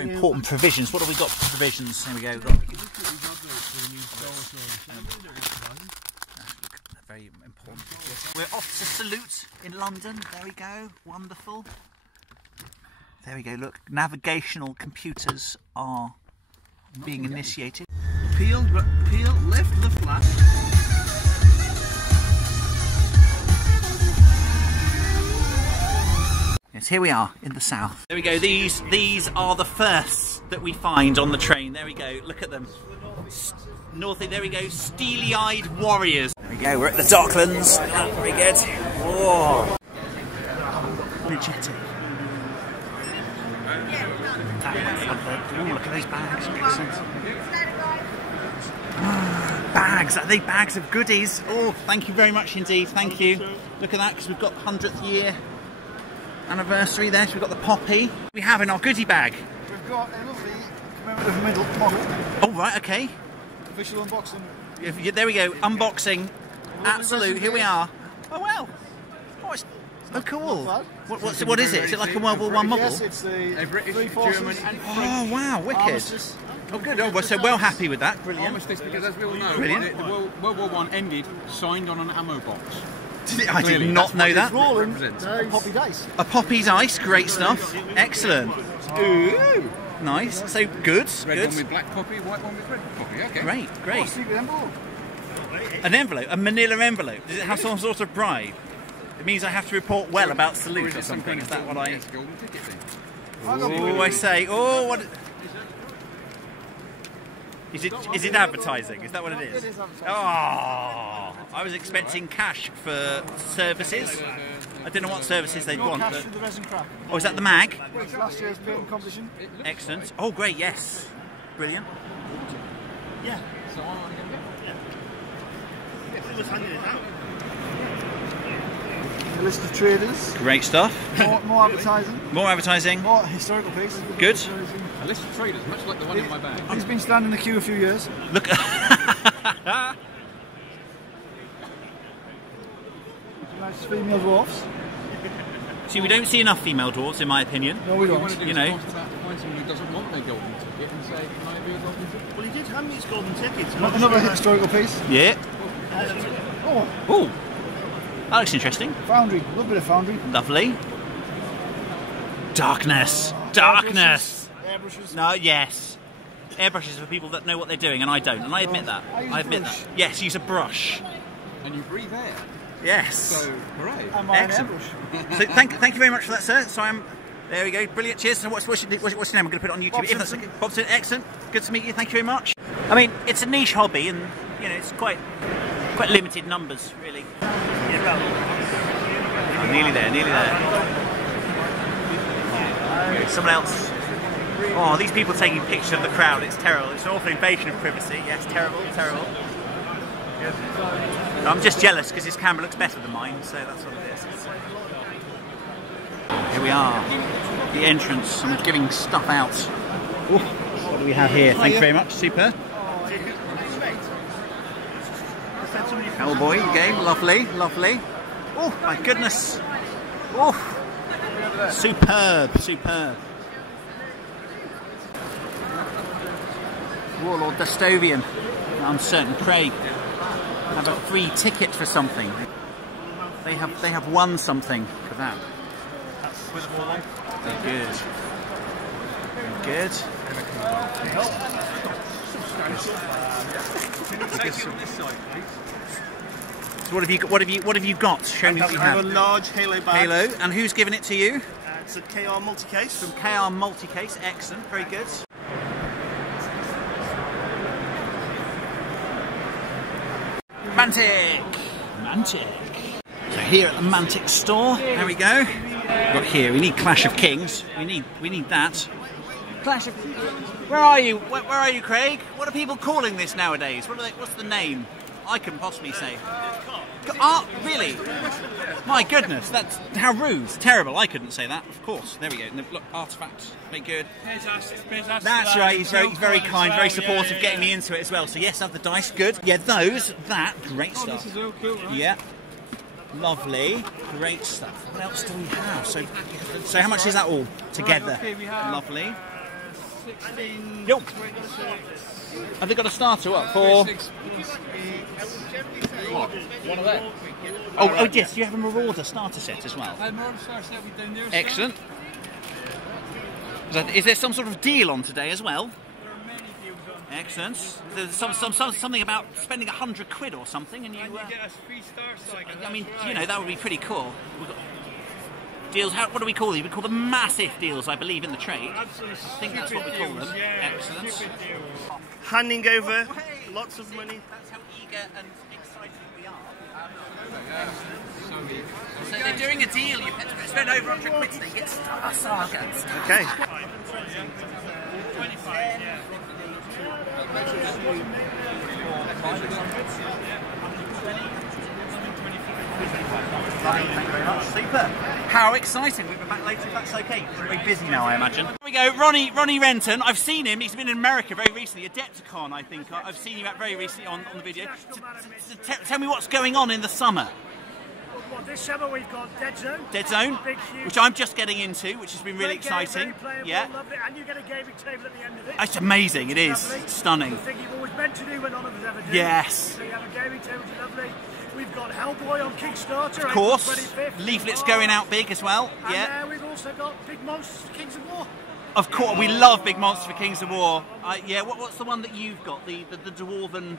Very important provisions. What have we got for provisions? Here we go. We've got very important. We're off to Salute in London. There we go. Wonderful. There we go. Look, navigational computers are being initiated. Peel left the flat. Yes, here we are in the south. There we go. These are the firsts that we find on the train. There we go. Look at them. There we go. Steely-eyed warriors. There we go. We're at the Docklands. Oh, very good. Whoa. Energetic. Oh, look at those bags. Bags. Are they bags of goodies? Oh, thank you very much indeed. Thank you. Look at that, because we've got 100th year anniversary there. So we've got the poppy. We have in our goodie bag. We've got a lovely commemorative model. Oh, right, okay. Official unboxing. There we go. Unboxing. Absolute. Here we are. Oh, well. Oh, cool. What is it? Is it like a World War I model? Yes, it's the British, German and French. Oh, wow. Wicked. Armistice. Oh, good. Oh, well, so well happy with that. Brilliant. Armistice, because as we all know, Brilliant. the World War I ended signed on an ammo box. I did not know that. Rolling a poppy dice. A poppy's ice. Great stuff. Excellent. Ooh. Nice. So good. Red Good. one with black poppy, white one with red poppy. Okay. Great. Oh, Great. secret envelope. An envelope. A manila envelope. Does it have some sort of bribe? It means I have to report well about Salute or something. Is that what I... Golden ticket thing. Oh, I say. Oh, what... Is it advertising? Is that what it is? It is advertising. Oh, I was expecting cash for services. I don't know what services they'd want. Cash But... for the resin crap. Oh, is that the mag? It's last year's painting competition. Excellent. Oh, great, yes. Brilliant. Yeah. So I want to get it. It was handing it out. A list of traders. Great stuff. More advertising. More advertising. More historical piece. Good. A list of traders, much like the one in my bag. He's been standing in the queue a few years. Look. Nice female dwarfs. See, we don't see enough female dwarves, in my opinion. No, we What don't. want to do You is know. contact find someone who doesn't want their golden ticket and say, can I have your golden ticket? Well, he did hand me his golden ticket. Another historical piece. Yeah. Oh, Oh, that looks interesting. foundry. A little bit of foundry. Lovely. Darkness. Darkness. Airbrushes. No, yes. Airbrushes are for people that know what they're doing, and I don't, and I admit that. I use I admit brush. that. Yes, use a brush. And you breathe air. Yes. So, hooray. Am I an Excellent. airbrush? So thank you very much for that, sir. So there we go. Brilliant. Cheers. So what's your name? I'm going to put it on YouTube. Bob If that's Simpson. okay. Bob Simpson. Excellent. Good to meet you. Thank you very much. I mean, it's a niche hobby, and you know, it's quite limited numbers, really. Oh, nearly there. Nearly there. Okay, someone else. Oh, these people taking pictures of the crowd. It's terrible. It's an awful invasion of privacy. Yes, terrible. Terrible. I'm just jealous because his camera looks better than mine, so that's what it is. Here we are, the entrance. I'm giving stuff out. Ooh, what do we have here? Thank you very much, super. Hellboy game, lovely, lovely. Oh my goodness! Oh, superb, superb. Warlord Destovian, Uncertain Craig. Have a free ticket for something. They have won something for that. Very good. Very good. So what have you got? Show me what you I have a have. large Halo bag. Halo, and who's given it to you? It's a KR multi-case. From KR Multicase. Excellent. Very good. Mantic! So here at the Mantic store, there we go. Got here, we need Clash of Kings. We need that. Clash of... Where are you? Where are you, Craig? What are people calling this nowadays? What's the name? I can possibly say. Ah, really? My goodness, that's how rude. Terrible. I couldn't say that. Of course. There we go. Look, artifacts. Very good. That's right. He's very kind, very supportive, getting me into it as well. So yes, have the dice. Good. Yeah, that. Great stuff. This is all cool, right? Yeah. Lovely. Great stuff. What else do we have? So how much is that all together? Okay, we have Lovely. 16, Yo. 26. Have they got a starter up for? 26. What? One of them? Oh, yes, you have a Marauder starter set as well. Excellent. Is there some sort of deal on today as well? Excellent. There's something about spending £100 or something, and you get us 3 stars. I mean, you know, that would be pretty cool. We've got deals. What do we call these? We call them massive deals, I believe, in the trade. I think that's what we call them. Excellent. Handing over lots of money. That's how eager and excited we are. So they're doing a deal. You spend over £100 today, get Star Saga. Okay. 25, yeah. Thank you very much. Super. How exciting. We'll be back later if that's okay. We're very busy now, I imagine. Here we go. Ronnie Renton. I've seen him. He's been in America very recently. Adepticon, I think. I've seen you out very recently on the video. Tell me what's going on in the summer. Well, this summer we've got Dead Zone. Dead Zone, big, huge, which I'm just getting into, which has been really exciting. Very playable, yeah. Lovely, and you get a gaming table at the end of it. It's amazing. It is. Lovely. Stunning. The thing you've always meant to do when none of us ever do. Yes. So you have a gaming table, which is lovely. We've got Hellboy on Kickstarter. Of course. April 25th. Leaflets going out big as well. And yeah. we've also got Big Monsters for Kings of War. Of course, we love Big Monsters for Kings of War. Yeah. What's the one that you've got? The dwarven.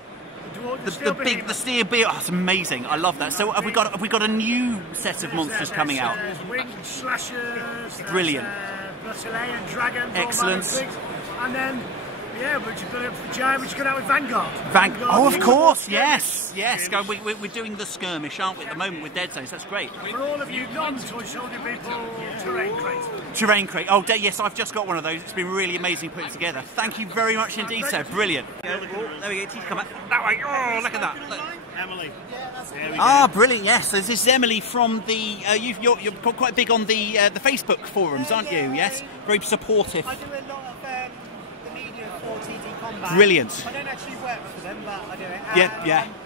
The steer beer. Oh, it's amazing. I love that. So have we got a new set of monsters coming out? Winged slashers. Brilliant. Basilean dragons. Excellent. And then we're just going for Giant, which is going out with Vanguard. Oh, of course, yes. We're doing the skirmish, aren't we, at the moment with Dead Zones? That's great. For all of you non-toy soldier people, Terrain Crate. Terrain Crate. Oh, yes, I've just got one of those. It's been really amazing putting it together. Thank you very much indeed, sir. Brilliant. There we go. Come back that way. Oh, look at that. Look. Emily. Brilliant. Yes, so this is Emily from the. You're quite big on the Facebook forums, aren't you? Yes, very supportive. I do a lot of the media for TD Combat. Brilliant. I don't actually work for them, but I do it.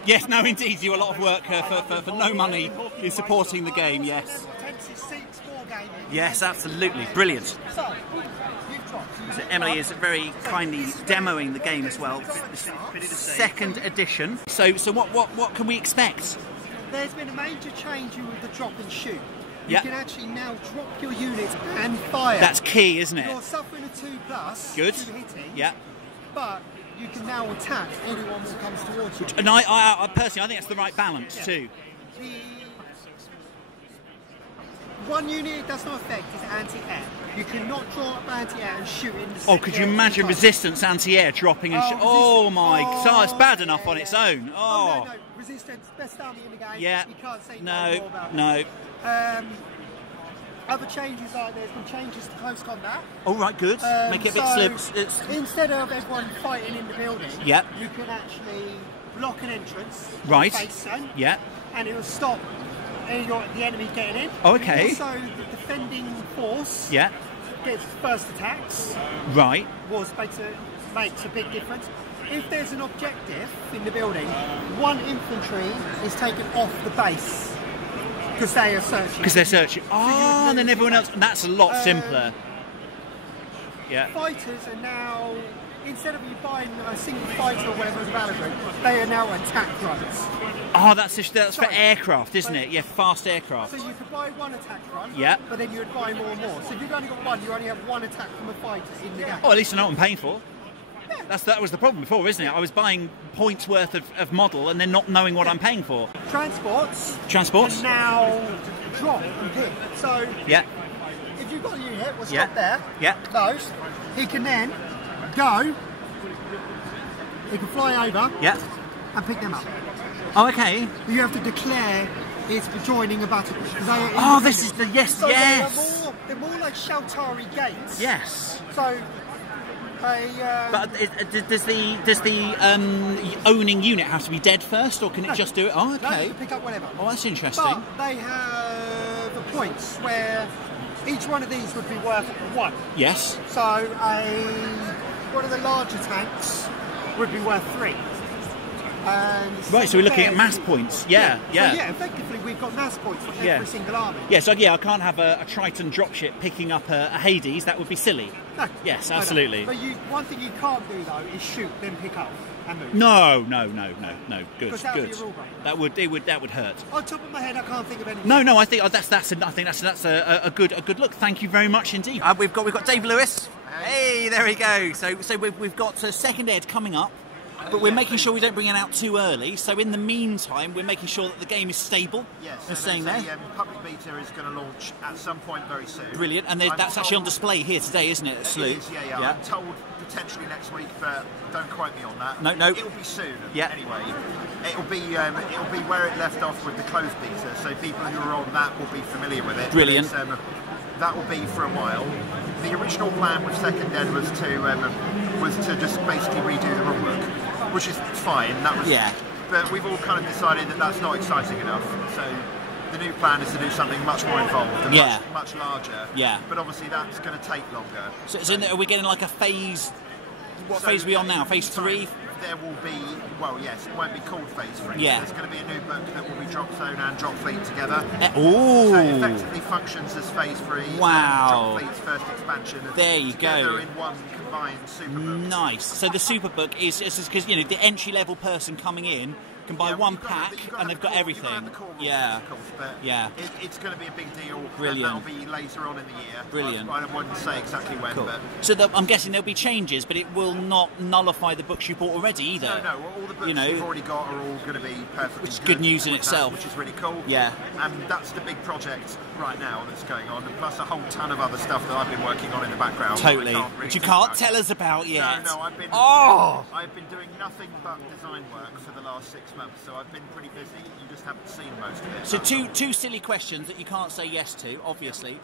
Yes, no, indeed, you do a lot of work for no money in supporting the game. Yes. Yes, absolutely, brilliant. So, you've dropped. So Emily is very kindly demoing the game as well. Second edition. So what can we expect? There's been a major change with the drop and shoot. You Yep. can actually now drop your unit and fire. That's key, isn't it? You're suffering a 2+. Good. 2 hitting. Yeah. But you can now attack anyone that comes towards you. And I personally, I think that's the right balance too. The one unit it does not affect is anti-air. You cannot draw up anti-air and shoot in the Oh, could you imagine resistance anti-air dropping and oh my god, it's bad enough on its own. Oh, no. Resistance, best army in the game. Yeah. You can't say No, more about no. that. Other changes like there's been changes to close combat. All right, good. Make it a bit slip. Instead of everyone fighting in the building, Yep. you can actually block an entrance. Right. Face zone, Yeah. and it will stop the enemy getting in. Oh, okay. Also, the defending force Yeah. gets first attacks. Right. Makes a big difference. If there's an objective in the building, one infantry is taken off the base because they are searching. Because they're searching. Oh, and then everyone else. That's a lot simpler. Yeah. Fighters are now, instead of you buying a single fighter or whatever as a battle group, they are now attack drones. Oh, that's for aircraft, isn't it? Yeah, fast aircraft. So you could buy one attack drone, Yeah. but then you would buy more and more. So if you've only got one, you only have one attack from a fighter in the game. Oh, at least I know what I'm paying for. That was the problem before, isn't it? I was buying points worth of model and then not knowing what I'm paying for. Transports Transports? can now drop and pick. So Yeah. if you've got a unit, we'll Yeah. stop there. Yeah. Those, he can then go, he can fly over Yeah. and pick them up. Oh, okay. You have to declare it's for joining a battle group. Oh, this is the yes, So yes. they're more like Sheltari gates. Yes. So But does the owning unit have to be dead first, or can it just do it? Oh, no, okay. you can pick up whatever. Oh, that's interesting. But they have the points where each one of these would be worth 1. Yes. So one of the larger tanks would be worth 3. And Right, so we're looking at mass points. Yeah. So yeah, effectively we've got mass points for every single army. Yeah, so yeah, I can't have a Triton dropship picking up a Hades. That would be silly. No. Yes, absolutely. No. But one thing you can't do though is shoot, then pick up and move. No. Good. Because that would be a rule break. That would hurt. On top of my head, I can't think of anything. No. I think that's a good look. Thank you very much indeed. We've got Dave Lewis. Hey, there we go. So we've got second ed coming up. But we're making sure we don't bring it out too early. So in the meantime, we're making sure that the game is stable. Yes, We're saying there. public beta is going to launch at some point very soon. Brilliant, and that's actually on display here today, isn't it? It is, yeah. I'm told potentially next week, but don't quote me on that. No. It'll be soon. Yeah. Anyway, it'll be where it left off with the closed beta. So people who are on that will be familiar with it. Brilliant. That will be for a while. The original plan with Second Ed was to just basically redo the rulebook, which is fine. That was, but we've all kind of decided that that's not exciting enough. So the new plan is to do something much more involved and much larger. Yeah. But obviously that's going to take longer. So are we getting like a phase? What phase are we on now? Phase 3? There will be, well, yes, it won't be called Phase 3. Yeah. There's going to be a new book that will be Drop Zone and Drop Fleet together. Oh! So it effectively functions as Phase 3. Wow. And Drop Fleet's first expansion. There you go. In one combined superbook. Nice. So the superbook is because the entry level person coming in can buy one pack and they've got everything. It's going to be a big deal. Brilliant. And that'll be later on in the year. Brilliant. I wouldn't say exactly when, but so I'm guessing there'll be changes, but it will not nullify the books you bought already either. No. All the books you've already got are all going to be perfectly which is good news in itself. Which is really cool. Yeah. And that's the big project right now that's going on, and plus a whole ton of other stuff that I've been working on in the background. Totally. Which you can't tell us about yet. No, I've been doing nothing but design work for the last 6 months, so I've been pretty busy. You just haven't seen most of it. So two silly questions that you can't say yes to, obviously.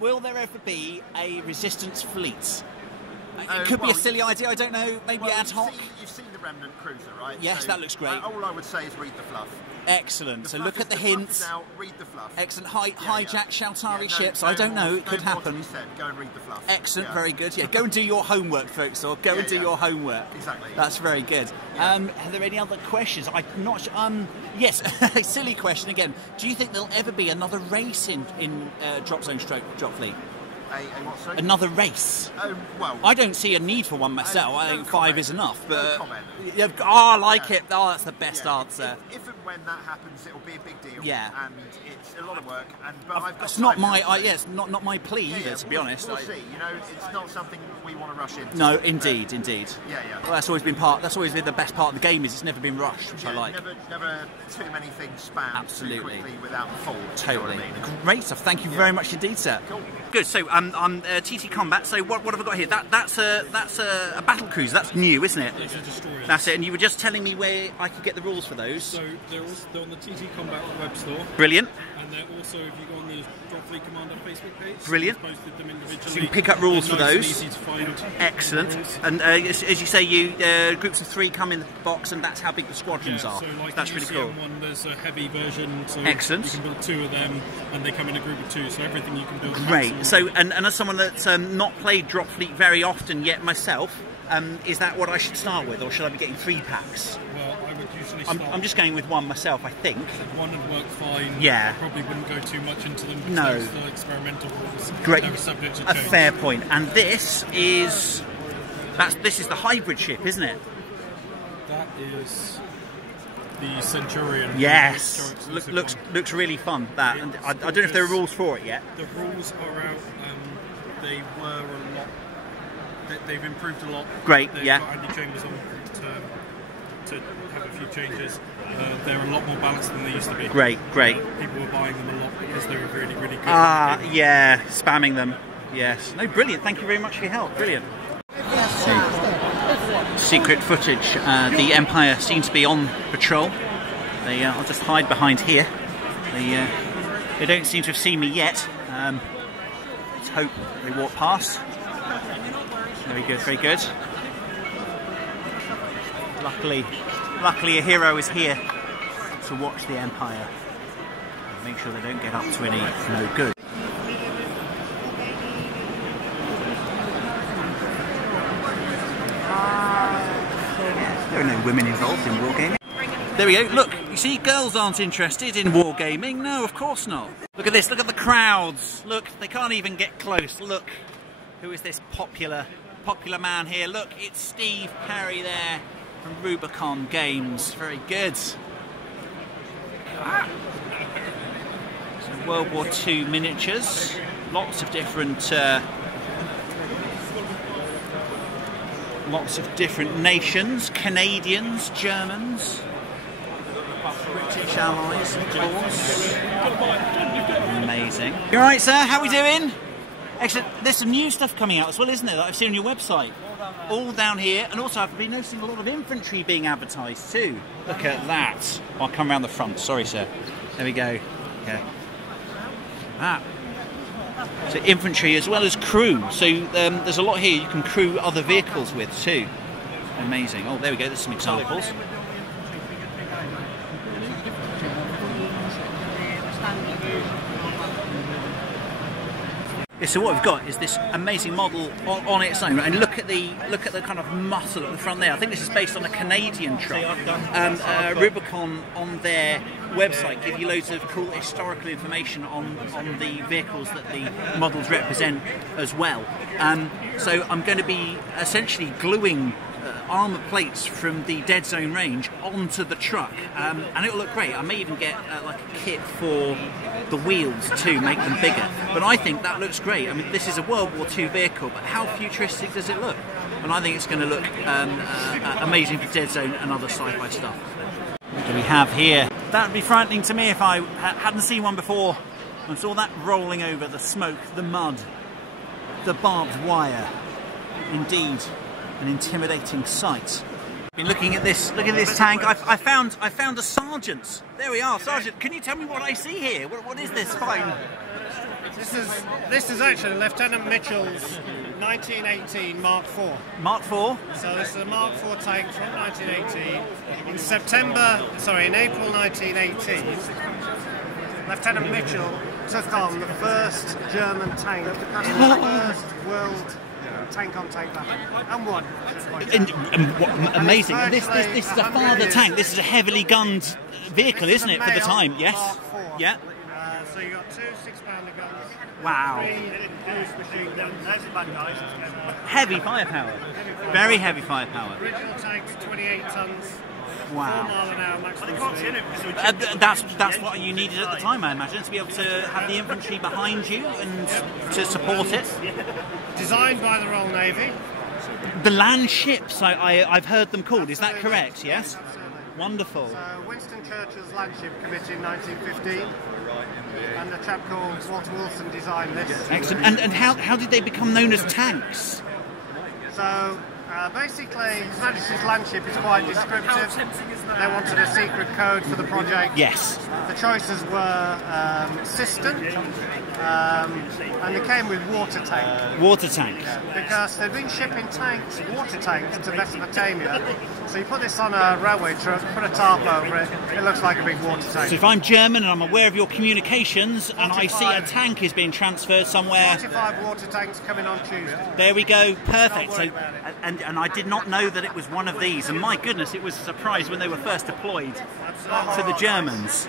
Will there ever be a resistance fleet? It could be a silly idea, I don't know, maybe ad hoc. You've seen the Remnant Cruiser, right? Yes, so that looks great. All I would say is read the fluff. Excellent. So look at the hints. Out, read the fluff. Excellent. Hijack Shaltari ships. I don't know. It could happen. Go and read the fluff. Excellent. Very good. Yeah. Go and do your homework, folks. Or go and do your homework. Exactly. That's very good. Are there any other questions? I'm not sure. Yes. A silly question again. Do you think there'll ever be another race in Drop Zone / Drop Fleet? What, sorry? Another race. Well, I don't see a need for one myself. I think 5 is enough. But I like it. Oh, that's the best answer. If and when that happens, it'll be a big deal. Yeah. And it's a lot of work. But I've got it's not my. It's not my plea either. To be honest, we'll see. It's not something we want to rush into. No, indeed. Yeah. Well, that's always been part. That's always been the best part of the game. Is it's never been rushed, which I like. Never too many things spammed too quickly without fault. Totally. You know what I mean? Great stuff. Thank you very much indeed, sir. Cool. Good. So I'm TT Combat. So what have I got here? That's a battle cruiser. That's new, isn't it? It's a destroyer. That's it. And you were just telling me where I could get the rules for those. So they're on the TT Combat web store. Brilliant. And they're also, if you go on the Drop Fleet Commander Facebook page, brilliant. Posted them individually. So you can pick up rules for those. Easy to find. Excellent. And as you say, groups of 3 come in the box, and that's how big the squadrons are. So like that's really cool. One, there's a heavy version. So excellent. You can build 2 of them, and they come in a group of 2. So everything you can build. Great. So and as someone that's not played Drop Fleet very often yet myself, is that what I should start with, or should I be getting 3 packs? Well, I would usually start. I'm just going with 1 myself, I think. 1 would work fine. Yeah. I probably wouldn't go too much into them. No. They're still experimental rules. Great. They're subject to a change. fair point. And this is the hybrid ship, isn't it? That is the Centurion. Yes. Looks really fun. That. And I don't know if there are rules for it yet. The rules are out. They were a lot. They've improved a lot. Great. They've got Andy Chambers on to have a few changes. They're a lot more balanced than they used to be. Great. People were buying them a lot because they were really, really good. Yeah, spamming them. Yes. No, brilliant. Thank you very much for your help. Brilliant. Secret footage. The Empire seems to be on patrol. I'll just hide behind here. They don't seem to have seen me yet. Let's hope they walk past. Very good. Luckily a hero is here to watch the Empire. Make sure they don't get up to any no good. There are no women involved in wargaming. There we go. Look, you see, girls aren't interested in wargaming. No, of course not. Look at this. Look at the crowds. Look, they can't even get close. Look, who is this popular man here? Look, it's Steve Perry there from Rubicon Games. Very good. Some World War II miniatures. Lots of different nations. Canadians, Germans, British allies, of course. Amazing. You alright, sir? How are we doing? Excellent. There's some new stuff coming out as well, isn't there, that I've seen on your website? All down here, and also I've been noticing a lot of infantry being advertised too. Look at that. I'll come around the front. Sorry, sir. There we go. Yeah. Ah. So infantry as well as crew. So there's a lot here you can crew other vehicles with too. Amazing. Oh, there we go. There's some examples. Yeah, so what we've got is this amazing model on its own, and look at the kind of muscle at the front there. I think this is based on a Canadian truck. Rubicon on their website give you loads of cool historical information on the vehicles that the models represent as well. So I'm going to be essentially gluing armour plates from the Dead Zone range onto the truck, and it'll look great. I may even get like a kit for the wheels too, make them bigger. But I think that looks great. I mean, this is a World War II vehicle, but how futuristic does it look? And I think it's going to look amazing for Dead Zone and other sci-fi stuff. What do we have here? That would be frightening to me if I hadn't seen one before. I saw that rolling over, the smoke, the mud, the barbed wire. Indeed, an intimidating sight. Been looking at this. Look at this tank. I found a sergeant. There we are, Sergeant. Can you tell me what I see here? What is this phone? This is actually Lieutenant Mitchell's 1918 Mark IV. Mark IV. So this is a Mark IV tank from 1918. In April 1918, Lieutenant Mitchell took on the first German tank, the first world tank-on-tank battle, and won. Amazing. This is a father tank. This is a heavily gunned vehicle, isn't it, for the time? Yes. Mark IV. Yeah. So you got 2 6-pounder guns. Wow. 3 loose machine guns. Heavy firepower. Very heavy firepower. Original tanks 28 tons. Wow. 4 mile an hour maximum speed. That's what you needed at the time, I imagine, to be able to have the infantry behind you and to support it. Designed by the Royal Navy. The land ships, I've heard them called. Is that correct? Yes. Wonderful. So Winston Churchill's landship committee in 1915, and a chap called Walter Wilson designed this. Excellent. And how did they become known as tanks? So basically, His Majesty's landship is quite descriptive. They wanted a secret code for the project. Yes. The choices were cistern, and they came with water tank. Water tank. Because they've been shipping water tanks to Mesopotamia. So you put this on a railway truck, put a tarp over it, it looks like a big water tank. So if I'm German and I'm aware of your communications and I see a tank is being transferred somewhere... 45 water tanks coming on Tuesday. There we go, perfect. So, and I did not know that it was one of these, and my goodness, it was a surprise when they were first deployed to the Germans.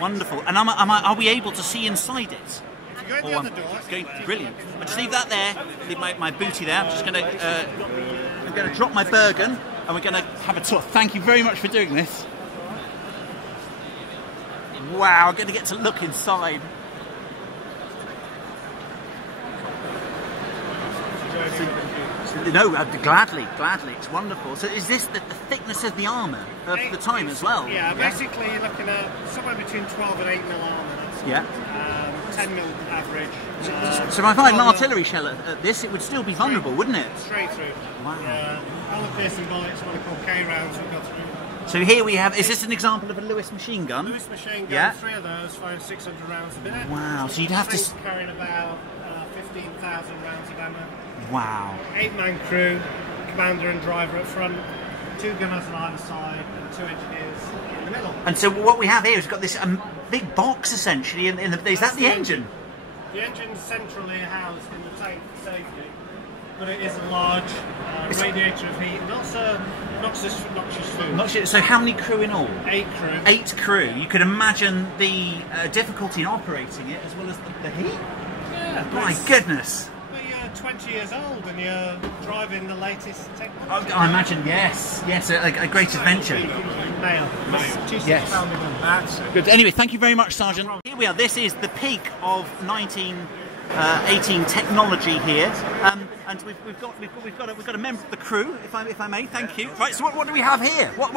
Wonderful. And are we able to see inside it? Go in the other door. Brilliant. I'll just leave that there, leave my booty there. I'm just going to drop my Bergen, and we're going to have a tour. Thank you very much for doing this. Wow, I'm going to get to look inside. No, gladly, it's wonderful. So is this the thickness of the armour of the time as well? Yeah, basically you're looking at somewhere between 12 and 8 mil armour. Yeah. 10 mil average. So if I fired an artillery shell at this, it would still be vulnerable, wouldn't it? Straight through. Wow. All the piercing bullets, what they call K rounds, we've got through. So here we have, is this an example of a Lewis machine gun? Lewis machine gun, yeah. 3 of those, firing 600 rounds a minute. Wow, so you'd have to... carrying about 15,000 rounds of ammo. Wow. 8-man crew, commander and driver up front, 2 gunners on either side, and 2 engineers in the middle. And so what we have here is got this big box essentially is that the engine? The engine's centrally housed in the tank for safety. but it is a large radiator of heat. Not just food. So how many crew in all? 8 crew. 8 crew. You could imagine the difficulty in operating it as well as the heat. Yeah. My goodness. But you're 20 years old and you're driving the latest technology. I imagine, yes, a great adventure. Male. Yes. That's Good. Anyway, thank you very much, Sergeant. Here we are. This is the peak of 1918 technology here, and we've got a member of the crew, if I may. Thank you. Right. So what do we have here? What?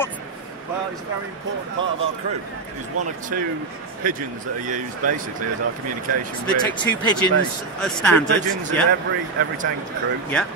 Well, it's a very important part of our crew. It's one of 2 pigeons that are used basically as our communication. So they take 2 pigeons as standard. 2 pigeons in every tank crew. Yeah.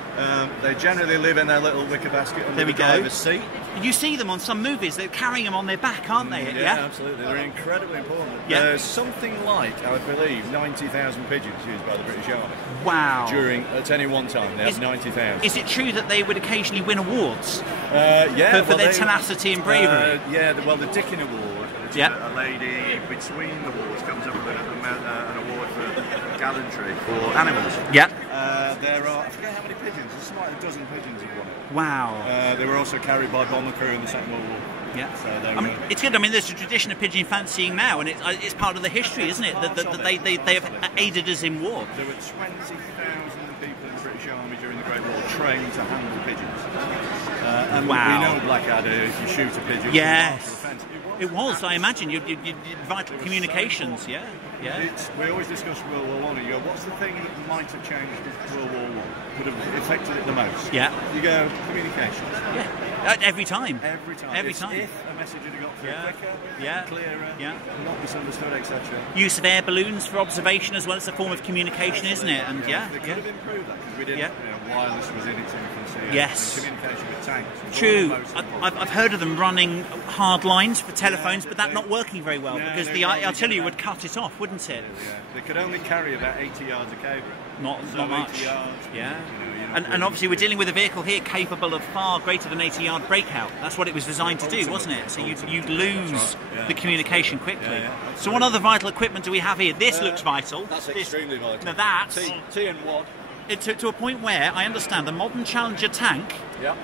They generally live in their little wicker basket under the driver's seat. You see them on some movies. They're carrying them on their back, aren't they? Yeah, absolutely. They're incredibly important. Yeah. There's something like, I believe, 90,000 pigeons used by the British Army. Wow. At any one time, they have 90,000. Is it true that they would occasionally win awards? For their tenacity and bravery. The Dickin Award. A lady between the wars comes up with an award for gallantry for animals. Yeah. There are, I forget how many pigeons. There's something like a dozen pigeons have won it. Wow. They were also carried by bomber crew in the Second World War. Yeah. So it's good. I mean, there's a tradition of pigeon fancying now, and it's part of the history, isn't it? That they have aided us in war. There were 20,000 people in the British Army during the Great War trained to handle pigeons. And we know Blackadder, if you shoot a pigeon. Yes. It was, I imagine, you vital communications, yeah. We always discuss World War I. You go, what's the thing that might have changed World War I? Would have affected it the most? Yeah. You go, communications. Yeah. Every time. Every time. If a message had got through quicker, clearer, not misunderstood, etc. Use of air balloons for observation as well as a form of communication, isn't it? And they could have improved that because we didn't. Wireless was in its infancy. Yes. Communication with tanks. True. I've heard of them running hard lines for telephones, but that not working very well because the artillery would cut it off, wouldn't it? They could only carry about 80 yards of cable. Not much. 80 yards. Yeah. And obviously we're dealing with a vehicle here capable of far greater than 80-yard breakout. That's what it was designed to do, wasn't it? So you'd lose the communication quickly. So what other vital equipment do we have here? This looks vital. That's extremely vital. Now that's T and what? To a point where I understand the modern Challenger tank,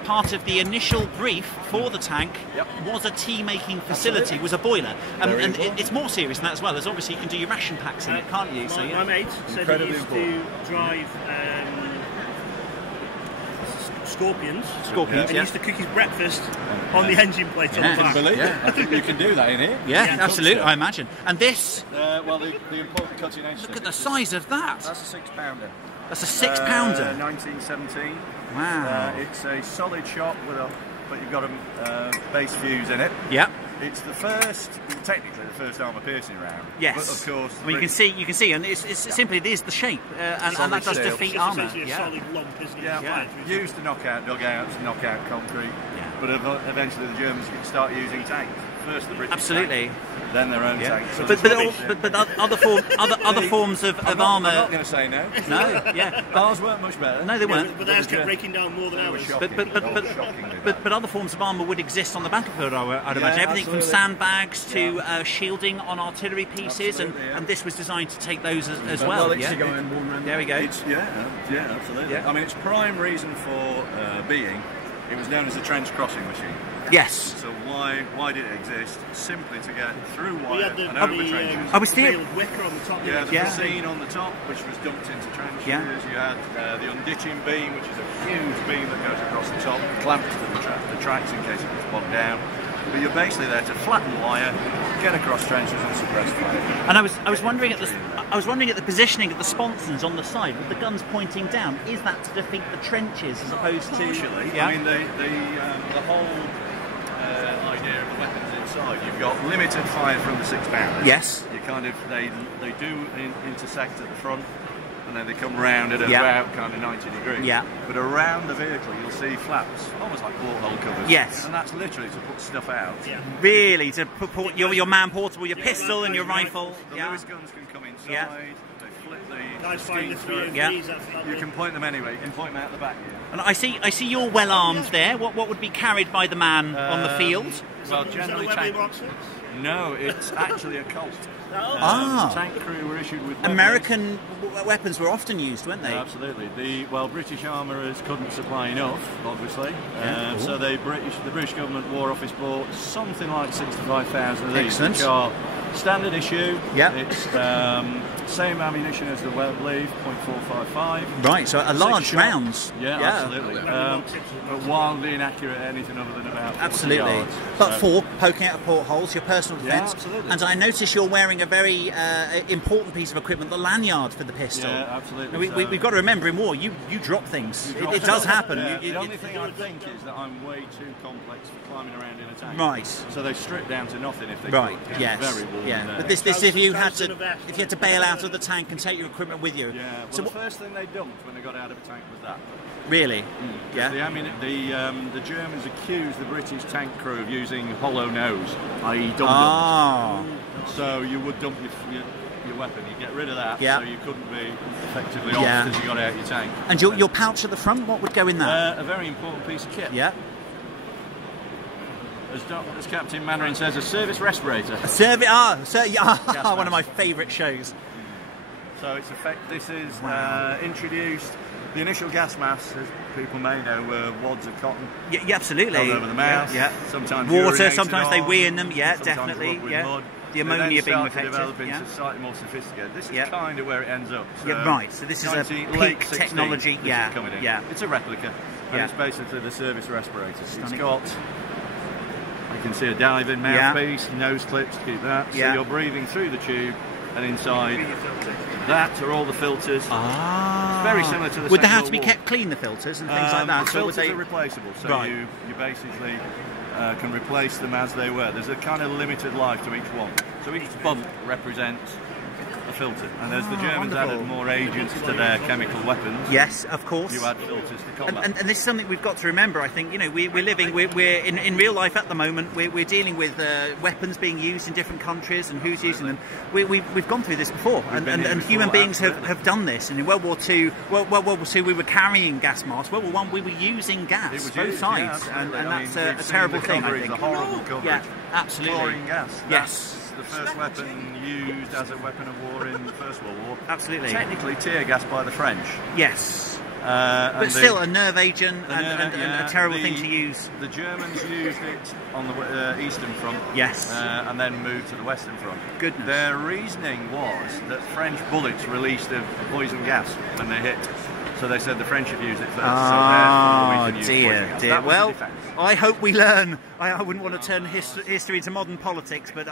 part of the initial brief for the tank was a tea-making facility, was a boiler. And it's more serious than that as well, as obviously you can do your ration packs in it, can't you? So, my mate said he used to drive Scorpions. And he used to cook his breakfast on the engine plate on the back. I think you can do that in here. Yeah, absolutely, I imagine. And this... the important cutting edge. Look at the size of that. That's a 6-pounder. That's a 6-pounder. 1917. Wow. It's a solid shot but you've got a base fuse in it. Yeah. It's technically the first armour-piercing round. Yes. But of course, well, you can see, and it's simply it is the shape, and that does defeat armour. It's a solid lump, isn't it? Yeah. Used to knock out dugouts, knock out concrete. Yeah. But eventually the Germans start using tanks. First the British absolutely. Tank, then their own tanks. So but other forms of armour. I'm not going to say no. No, yeah. Ours weren't much better. No, they weren't. But theirs kept breaking down more than ours. But other forms of armour would exist on the battlefield, I'd imagine. Everything from sandbags to shielding on artillery pieces, and this was designed to take those as well. There we go. Absolutely. Yeah. I mean, its prime reason for being, it was known as the trench crossing machine. Yes. So why did it exist? Simply to get through wire and over trenches. I was thinking wicker on the top. Yeah, the scene on the top, which was dumped into trenches. Yeah. You had the unditching beam, which is a huge beam that goes across the top, clamped to the tracks in case it gets bogged down. But you're basically there to flatten wire, get across trenches, and suppress fire. And I was wondering at the positioning of the sponsons on the side with the guns pointing down. Is that to defeat the trenches as opposed to? Partially. Yeah. I mean the whole idea of the weapons inside. You've got limited fire from the 6-pounders. Yes. You they do intersect at the front. And then they come round at about kind of 90 degrees. Yeah. But around the vehicle, you'll see flaps, almost like porthole covers. Yes. And that's literally to put stuff out. Yeah. Really, to put your man portable, your pistol and your rifle. The Lewis guns can come inside. Yeah. They flip the Guys find the 3 and 3s. You can point them anyway. You can point them out the back here. And I see you're well armed there. What would be carried by the man on the field? Well, generally tank. No, it's actually a Colt. Tank crew were issued with American weapons were often used, weren't they? Absolutely. Well, British armourers couldn't supply enough, obviously. So the British government War Office bought something like 65,000 of these. Excellent. Which are standard issue. Yeah. It's same ammunition as the Leaf, .455. Right, so a large rounds. Yeah, absolutely. But wildly inaccurate anything other than about 40 yards. But for poking out of portholes, your personal defence. Absolutely. And I notice you're wearing a very important piece of equipment, the lanyard for the pistol. Yeah, absolutely. We've got to remember in war, you drop things. It does happen. Yeah. The only thing I think is that I'm way too complex for climbing around in a tank. Right. So they've stripped down to nothing if they Right. could. Yes. Very warm yeah. there. But this if you had to bail out of the tank and take your equipment with you. Yeah. Well, So the first thing they dumped when they got out of a tank was that. Really? Yeah. The Germans accused the British tank crew of using hollow nose, i.e. dum-dums. Ah. So you would dump your weapon, you get rid of that, Yeah. so you couldn't be effectively off Yeah. as you got out your tank. And your pouch at the front, what would go in that? A very important piece of kit. Yeah. As Captain Mandarin says, a service respirator. One of my favourite shows. So it's this is introduced. The initial gas masks, as people may know, were wads of cotton. Yeah, absolutely. Held over the mouth. Yeah. Sometimes water. urinated Sometimes they on, wee in them. Yeah, sometimes definitely. with Yeah. mud. The ammonia being effective. developing. Into slightly more sophisticated. This is Yeah. kind of where it ends up. So Yeah, right. So this is a late peak 16, technology. this Yeah. is coming in. Yeah. It's a replica, and Yeah. it's basically the service respirator. Stunning. It's got. You can see a diving mouthpiece, nose clips to keep that. So Yeah. you're breathing through the tube, and inside that are all the filters. Ah. It's very similar to the Would they Second have to be World War. kept clean, the filters and things like that? The So would filters they... are replaceable, so Right. you basically can replace them as they were. There's a kind of limited life to each one. So each bump represents a filter, and as the Germans wonderful. added more agents to their chemical weapons, Yes, of course. you add filters to combat. And this is something we've got to remember. I think we're in real life at the moment. We're dealing with weapons being used in different countries and who's using them. We've gone through this before, and human beings have done this. And in World War II, we were carrying gas masks. World War I, we were using gas. It was both used, sides, yeah, and absolutely. that's I mean, a we've seen terrible the thing. I coverage, think. the horrible coverage. Yeah, absolutely. Chlorine gas. Yes. The first weapon used as a weapon of war in the First World War. Absolutely. Technically tear gas by the French. Yes. But still a nerve agent and a terrible thing to use. The Germans used it on the Eastern Front. Yes. And then moved to the Western Front. Goodness. Their reasoning was that French bullets released a poison gas when they hit. So they said the French have used it first. So therefore we can use poison gas. Dear. That was Well, the defense. I hope we learn. I wouldn't want to turn history into modern politics, but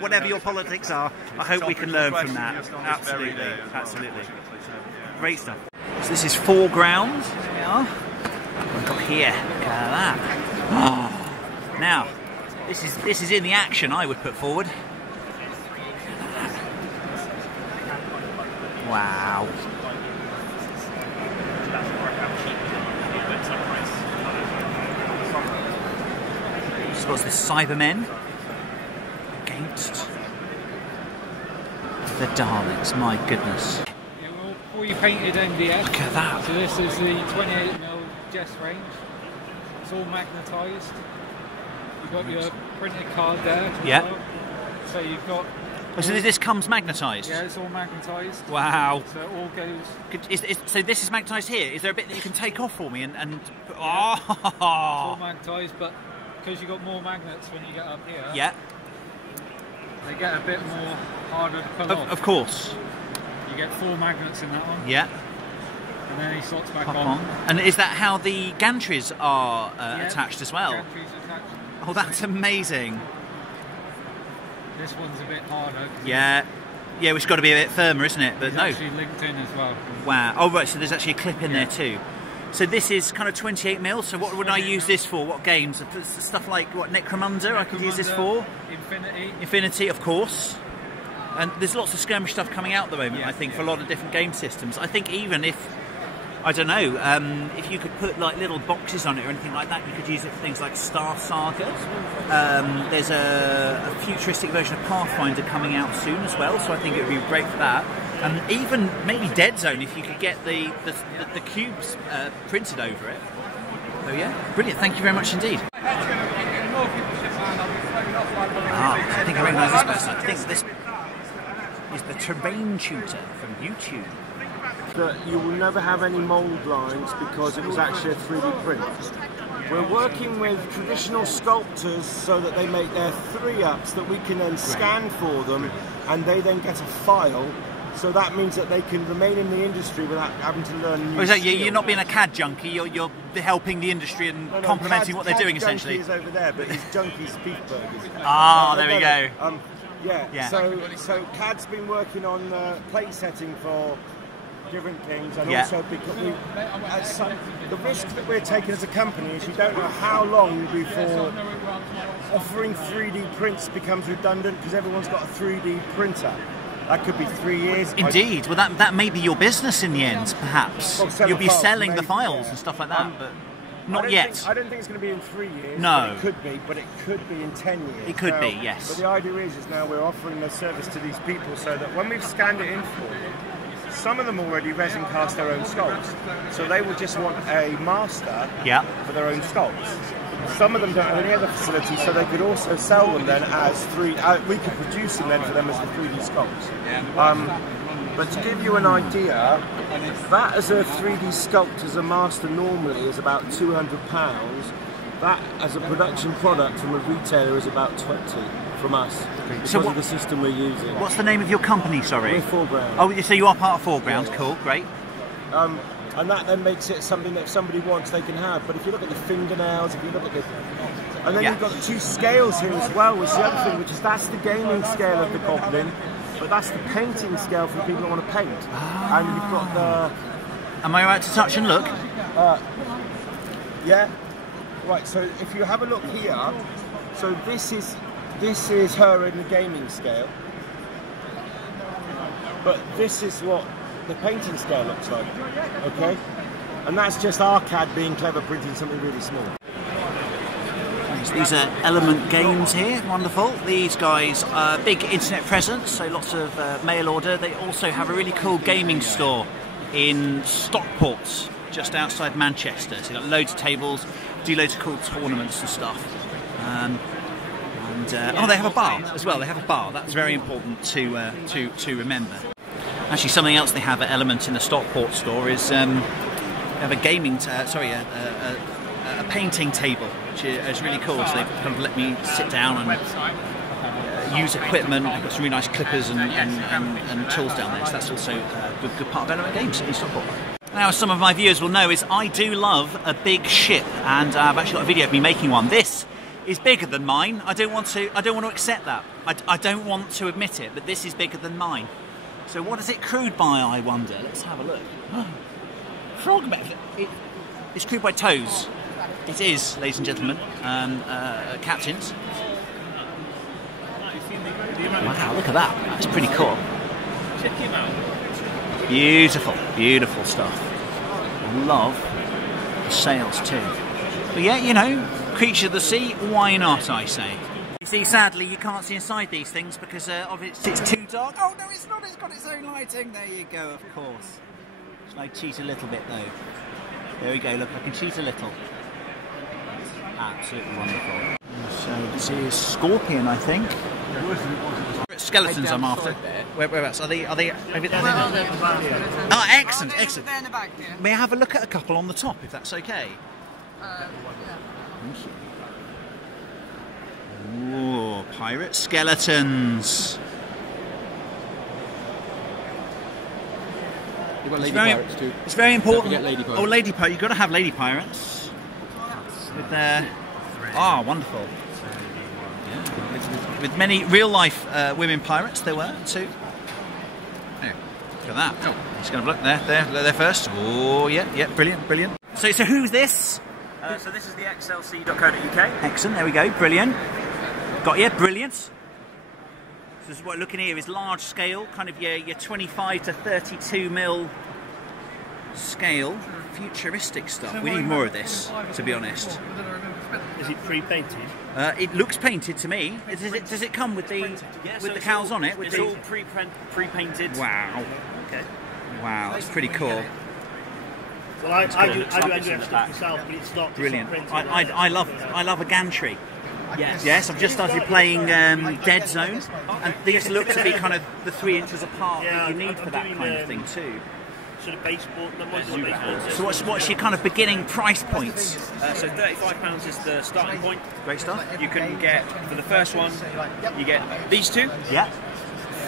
whatever your politics are, I hope we can learn from that. Absolutely. Absolutely. Great stuff. So this is Foreground. There we are. What have we got here? Look at that. Oh. Now, this is in the action I would put forward. Wow. So what's this? Cybermen against the Daleks. My goodness. Yeah, well, fully painted MDF. Look at that. So this is the 28mm Jess range. It's all magnetised. You've got your printed card there. Yeah. Well. So you've got. Oh, so this comes magnetised? Yeah, it's all magnetised. Wow. So it all goes. So this is magnetised here. Is there a bit that you can take off for me and It's all magnetised, but because you've got more magnets when you get up here, yeah, they get a bit more harder to pull off. Of course. You get 4 magnets in that one. Yeah. And then he slots back Pop on. And is that how the gantries are attached as well? Gantries attached. Oh, that's amazing. This one's a bit harder. Yeah. Yeah, it's got to be a bit firmer, isn't it? But it's no. actually linked in as well. Wow. Oh, right, so there's actually a clip in there too. So this is kind of 28mm, so what would I use this for? What games? Stuff like, what, Necromunda I could use this for? Infinity, of course. And there's lots of skirmish stuff coming out at the moment, I think, for a lot of different game systems. I think even if, I don't know, if you could put like little boxes on it or anything like that, you could use it for things like Star Saga. There's a futuristic version of Pathfinder coming out soon as well, so I think it would be great for that. Even maybe Dead Zone if you could get the cubes printed over it. So yeah, brilliant. Thank you very much indeed. Ah, I think I recognise this person. I think this is the Terrain Tutor from YouTube. That you will never have any mould lines because it was actually a 3D print. We're working with traditional sculptors so that they make their 3-ups that we can then scan for them, and they then get a file. So that means that they can remain in the industry without having to learn new skills. You're not being a CAD junkie, you're helping the industry and complementing what they're doing, essentially. Is over there, but his junkie's beef burgers. Ah, there we go. Yeah. So CAD's been working on plate setting for different things, and also because the risk that we're taking as a company is you don't know how long before offering 3D prints becomes redundant because everyone's got a 3D printer. That could be 3 years. Indeed. Well, that may be your business in the end, perhaps. You'll be selling the files and stuff like that, but not yet. I don't think it's going to be in 3 years. No. It could be, but it could be in 10 years. It could be, yes. But the idea is now we're offering the service to these people so that when we've scanned it in for them, some of them already resin cast their own sculpts. So they will just want a master for their own sculpts. Some of them don't have any other facility, so they could also sell them then as we could produce them then for them as the 3D sculpts. But to give you an idea, that as a 3D sculpt as a master normally is about £200. That as a production product from a retailer is about 20 from us because of the system we're using. What's the name of your company, sorry? We're Foreground. Oh, so you are part of Foreground, cool, great. And that then makes it something that if somebody wants they can have. But if you look at the fingernails, if you look at the... And then you've got the 2 scales here as well, which is the other thing, which is that's the gaming scale of the Goblin, but that's the painting scale for people who want to paint. And you've got the... Am I right to touch and look? Yeah. Right, so if you have a look here, so this is her in the gaming scale. But this is what the painting scale looks like, okay? And that's just our CAD being clever, printing something really small. These are Element Games here, wonderful. These guys are big internet presence, so lots of mail order. They also have a really cool gaming store in Stockport, just outside Manchester. So you've got loads of tables, do loads of cool tournaments and stuff. Oh, they have a bar as well. They have a bar. That's very important to remember. Actually, something else they have at Element in the Stockport store is they have a gaming, a painting table, which is really cool. So they've kind of let me sit down and use equipment. They've got some really nice clippers and tools down there. So that's also a good part of Element Games in Stockport. Now, as some of my viewers will know, is I do love a big ship, and I've actually got a video of me making one. This is bigger than mine. I don't want to accept that. I don't want to admit it, but this is bigger than mine. So what is it crewed by, I wonder? Let's have a look. Frog method. It's crewed by toes. It is, ladies and gentlemen, captains. Wow, look at that. That's pretty cool. Check him out. Beautiful, beautiful stuff. I love the sails too. But yeah, you know, creature of the sea, why not, I say. You see, sadly, you can't see inside these things because of it's too dark. Oh, no, it's not. It's got its own lighting. There you go, of course. Shall I cheat a little bit, though? There we go. Look, I can cheat a little. Absolutely wonderful. So this is Scorpion, I think. Skeletons I'm after. Whereabouts? Are they? Oh, excellent, excellent. They're in the back, yeah. May I have a look at a couple on the top, if that's okay? Yeah. Thank you. Ooh, pirate skeletons. You've got lady pirates too. It's very important. Don't forget lady pirates. Oh, lady pirate! You've got to have lady pirates. With their wonderful. Yeah. With many real life women pirates, there were too. Oh, look at that. Oh, just going to look there first. Oh, yeah, brilliant. So who's this? So this is the xlc.co.uk. Excellent. There we go. Brilliant. Got you. Brilliant. So this is what we're looking here is large scale, kind of your 25 to 32 mil scale, futuristic stuff. So we need more of this, to be honest. Is it pre-painted? It looks painted to me. Does it come with the cowls on it? It's all pre-painted. Wow. Okay. Wow, that's pretty cool. Well, I do stuff myself, but it's not brilliant. It's not I love a gantry. Yes, I've just started playing Dead Zone, and these look to be kind of the 3 inches apart that you need for that kind of thing too. Sort of baseball. So what's your kind of beginning price points? So £35 is the starting point. Great stuff. You can get, for the first one, you get these two. Yeah.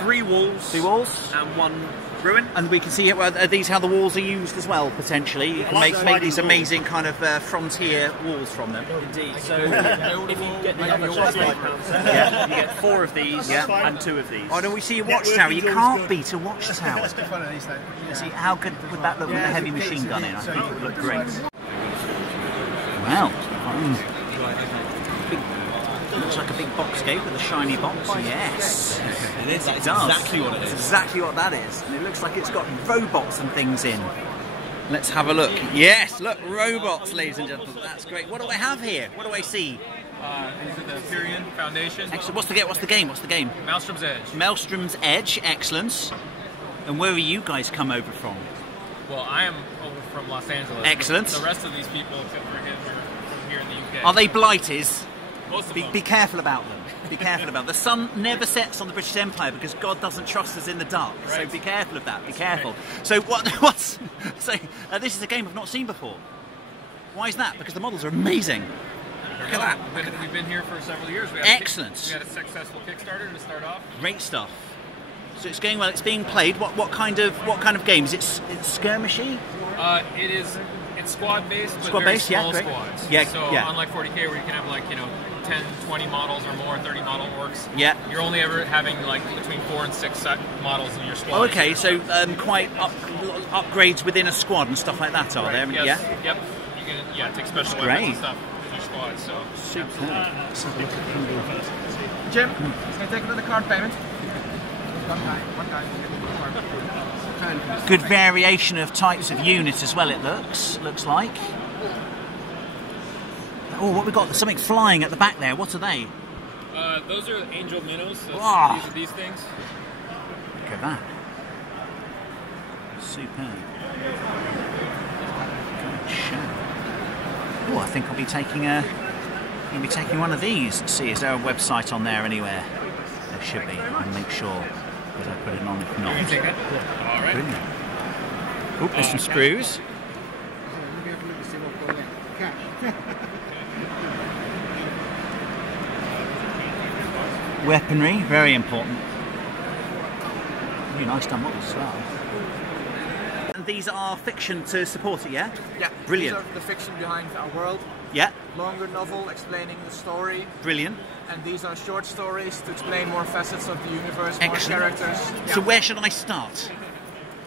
3 walls. 3 walls. And 1 ruin. And we can see are these how the walls are used as well, potentially. You can make these amazing kind of frontier walls from them. Indeed. So if you get the other £5, you get 4 of these and 2 of these. Oh, no, we see a watchtower. You can't beat a watchtower. See, how good would that look with a heavy machine gun in? I think it would look great. Wow. Looks like a big box gate with a shiny box. Yes. It is. It does. Exactly what it is. Exactly what that is. And it looks like it's got robots and things in. Let's have a look. Yes, look, robots, ladies and gentlemen. That's great. What do I have here? What do I see? These are the Tyrion Foundation. Excellent. What's the game? What's the game? Maelstrom's Edge. Maelstrom's Edge. Excellent. And where are you guys come over from? Well, I am over from Los Angeles. Excellent. The rest of these people, except for him, are from here in the UK. Are they blighties? Most of them. Be careful about them. Be careful about them. The sun never sets on the British Empire because God doesn't trust us in the dark. Right. So be careful of that. Be careful. Right. So this is a game I've not seen before. Why is that? Because the models are amazing. Look at that. We've been here for several years. Excellent. We had a successful Kickstarter to start off. Great stuff. So it's going well. It's being played. What kind of game is it? It's skirmishy. It's squad based, but squad very based, small great. squads. Yeah, so unlike 40k, where you can have 10, 20 models or more, 30 model orcs. Yeah. You're only ever having between 4 and 6 models in your squad. Oh, okay. So quite upgrades within a squad and stuff like that, are there? Yes. Yeah. Yep. You can take special weapons and stuff in your squad. So. Super. Let's have a look at Jim, can I take another card payment? One time. Good variation of types of unit as well. It looks like. Oh, what we got? Something flying at the back there. What are they? Those are angel minnows. So wow. These are these things. Look at that. Superb. Oh, I think I'll be taking one of these. Let's see, is there a website on there anywhere? There should be. I'll make sure that I put it on. If not, you can take it. All right. Brilliant. Oh, there's some screws. Weaponry, very important. Really nice done models as well. And these are fiction to support it, yeah? Yeah. Brilliant. These are the fiction behind our world. Yeah. Longer novel explaining the story. Brilliant. And these are short stories to explain more facets of the universe, excellent. More characters. Yeah. So where should I start?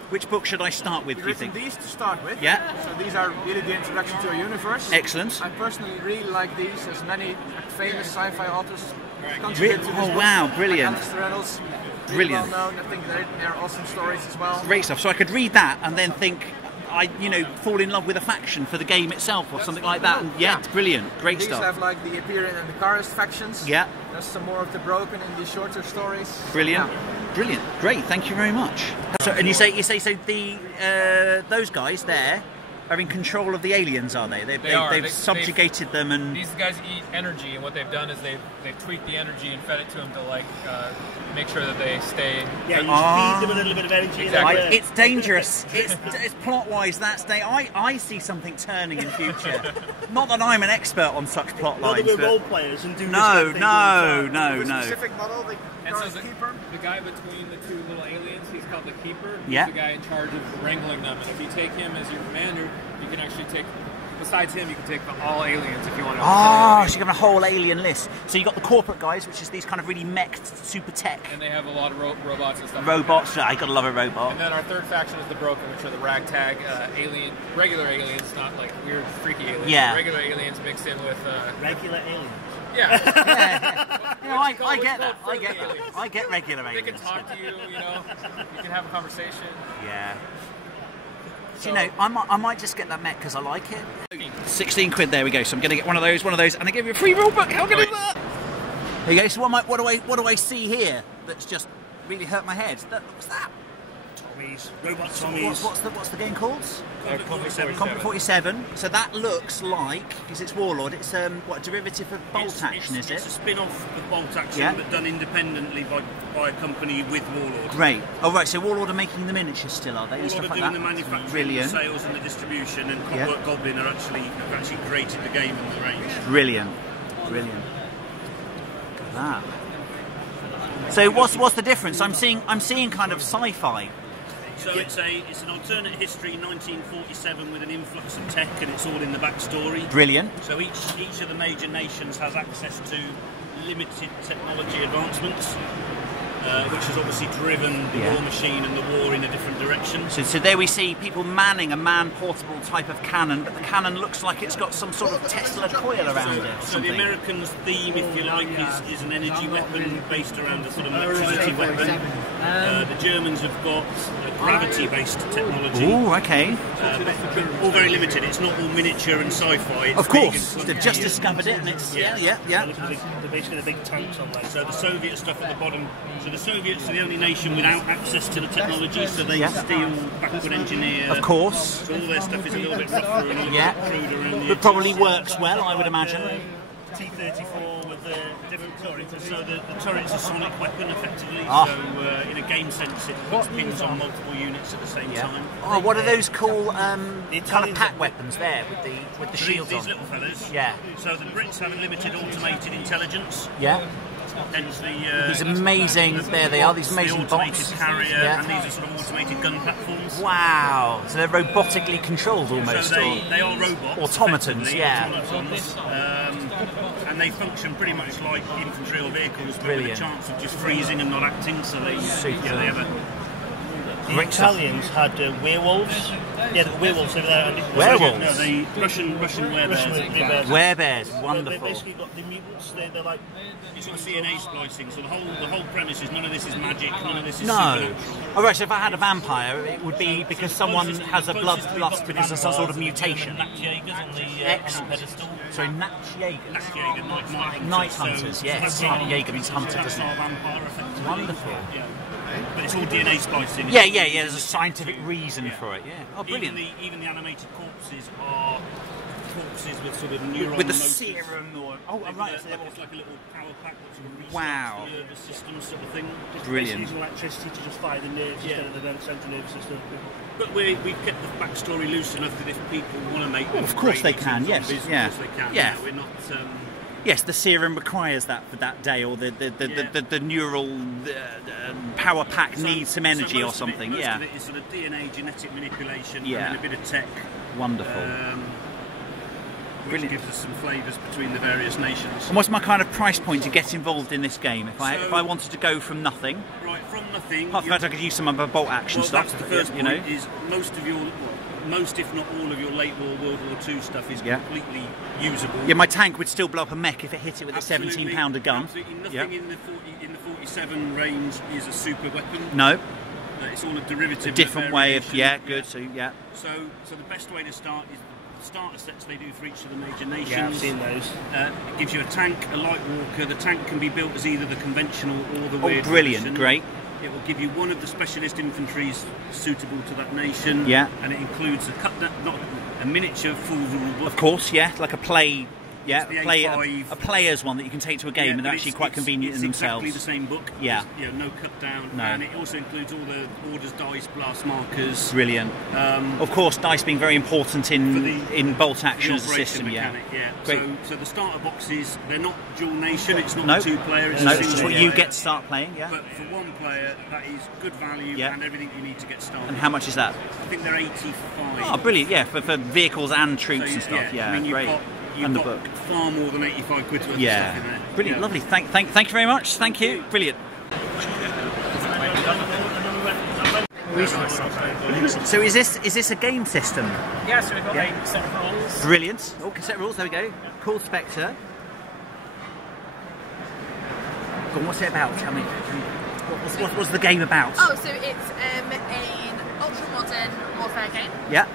Which book should I start with, do you think? These to start with. Yeah. So these are really the introduction to a universe. Excellent. I personally really like these, as many famous sci-fi authors contribute to this book. Wow, brilliant. Like Reynolds, brilliant. Well known. I think they're awesome stories as well. Great stuff. So I could read that and then think, fall in love with a faction for the game itself or something like that. And it's brilliant. Great these stuff. These have like the Empyrean and the Karist factions. Yeah. There's some more of the Broken in these shorter stories. Brilliant. Yeah. Brilliant. Great. Thank you very much. So, and you say so the those guys there are in control of the aliens, are they? They've subjugated them, and these guys eat energy, and what they've done is they've tweaked the energy and fed it to them to make sure that they stay. Yeah, you feed them a little bit of energy. Exactly. It's dangerous. It's plot-wise. I see something turning in future. Not that I'm an expert on such plot lines. Not that we're role players and do no. Specific model, and so the guy between the two little aliens, he's called the Keeper. He's Yeah. the guy in charge of wrangling them. And if you take him as your commander, you can actually take. Besides him, you can take all aliens if you want to. Oh, so you have a whole alien list. So you got the corporate guys, which is these kind of really meched super tech. And they have a lot of robots and stuff. Robots, I gotta love a robot. And then our third faction is the Broken, which are the ragtag regular aliens, not like weird freaky aliens. Yeah. Regular aliens mixed in with regular aliens. Yeah. I get that. I get regular aliens. They can talk to you. You can have a conversation. Yeah. So, I might just get that mech because I like it. 16 quid, there we go. So I'm going to get one of those, and I give you a free rule book. How can I do that? There you go. So what do I see here that's just really hurt my head? What's that? Tommies, robot Tommies. What's the game called? Conflict 47. So that looks like, because it's Warlord, it's what, a derivative of Bolt Action, is it? It's a spin-off of Bolt Action, but done independently by a company with Warlord. Great. Oh right, so Warlord are making the miniatures still, are they? Warlord Stuff are like doing that? the manufacturing, Brilliant. the sales and the distribution, and Clockwork Goblin have actually created the game and the range. Brilliant. Brilliant. Look at that. So what's the difference? I'm seeing kind of sci-fi. So it's an alternate history, 1947, with an influx of tech, and it's all in the backstory. Brilliant. So each of the major nations has access to limited technology advancements, which has obviously driven the war machine and the war in a different direction. So there we see people manning a man-portable type of cannon, but the cannon looks like it's got some sort of Tesla coil around it. So the Americans' theme, if you like, is an energy weapon based around a sort of electricity weapon. The Germans have got a gravity-based technology. Oh, okay. All very limited. It's not all miniature and sci-fi. Of course, they've just discovered it, and it's They're basically the big tanks on there. So the Soviet stuff at the bottom. So the Soviets are the only nation without access to the technology, so they steal, backward engineer. Of course. So all their stuff is a little bit rougher and a little bit crude around the But probably works well, I would imagine. T-34 with the different turrets. So the turret's a sonic weapon, effectively. Ah. So in a game sense, it puts pins on multiple units at the same time. Oh, what are those cool kind of pack weapons there with the shields these on? little fellas. Yeah. So the Brits have unlimited automated intelligence. Yeah. Hence these amazing, there they are, these amazing the automated bots. carrier, and these are sort of automated gun platforms. Wow, so they're robotically controlled almost. So they are robots. Automatons, yeah. Automatons, and they function pretty much like infantry or vehicles, but with a chance of just freezing and not acting, so they have a... The Italians had werewolves. Yeah, the werewolves over there. Werewolves? No, the Russian werebears. Werebears, wonderful. They've basically got the mutants, they're like... It's sort of DNA splicing, so the whole premise is none of this is magic, none of this is supernatural. Oh, right, so if I had a vampire, it would be because someone has a bloodlust because of some sort of mutation. Natjaegers on the pedestal. Sorry, Natjaegers. Natjaeger, Night hunters, yes. Jaeger means hunter, doesn't it? Wonderful. Yeah. But it's all DNA splicing. Yeah, there's a scientific reason for it, yeah. Oh, brilliant. Even the animated corpses are corpses with sort of neuron with the motors. Serum or... Oh, right. It's like a little power pack that sort of wow. restarts the system sort of thing. Brilliant. Using electricity to just fire the nerves instead of the central nervous system. But we've kept the backstory loose enough that if people want to make them... Of course they can, yes. Zombies, Yeah. Of course they can. Yeah. We're not... Yes, the serum requires that for that day, or the neural power pack needs some energy or something. Most of it is sort of DNA genetic manipulation and a bit of tech. Wonderful. Which gives us some flavours between the various nations. And what's my kind of price point to get involved in this game? If I wanted to go from nothing, right, from nothing. Apart from that, I could use some of the bolt action stuff. That's the first point. Is most, if not all, of your late war World War II stuff is completely usable. Yeah, my tank would still blow up a mech if it hit it with a 17-pounder gun. Absolutely nothing in the 47 range is a super weapon. No. It's all a derivative. A different way of good. So So the best way to start is the starter sets they do for each of the major nations. Yeah, I've seen those. It gives you a tank, a light walker. The tank can be built as either the conventional or the weird. Oh, brilliant! Version. Great. It will give you one of the specialist infantries suitable to that nation. Yeah. And it includes a miniature full rule book. Of course, yeah, like a play. Yeah, a player's one that you can take to a game, and they're actually quite convenient in themselves. It's exactly the same book. Yeah. No cut down. No. And it also includes all the orders, dice, blast markers. Brilliant. Of course, dice being very important in bolt action as a system. Mechanic, yeah. Great. So the starter boxes, they're not dual nation. It's not 2-player. It's it's just what you get to start playing. Yeah. But for one player, that is good value and everything you need to get started. And how much is that? I think they're 85. Oh, brilliant! Yeah, for vehicles and troops and stuff. Yeah, I mean, great. You've got book. Far more than 85 quid worth of stuff in there. Brilliant, lovely. Thank you very much. Thank you. Brilliant. So is this a game system? Yeah, so we've got 8 set of rules. Brilliant. Oh, cassette rules. There we go. Called Spectre. Go on, what's it about? Tell me. What's the game about? Oh, so it's an ultra-modern warfare game. Yeah.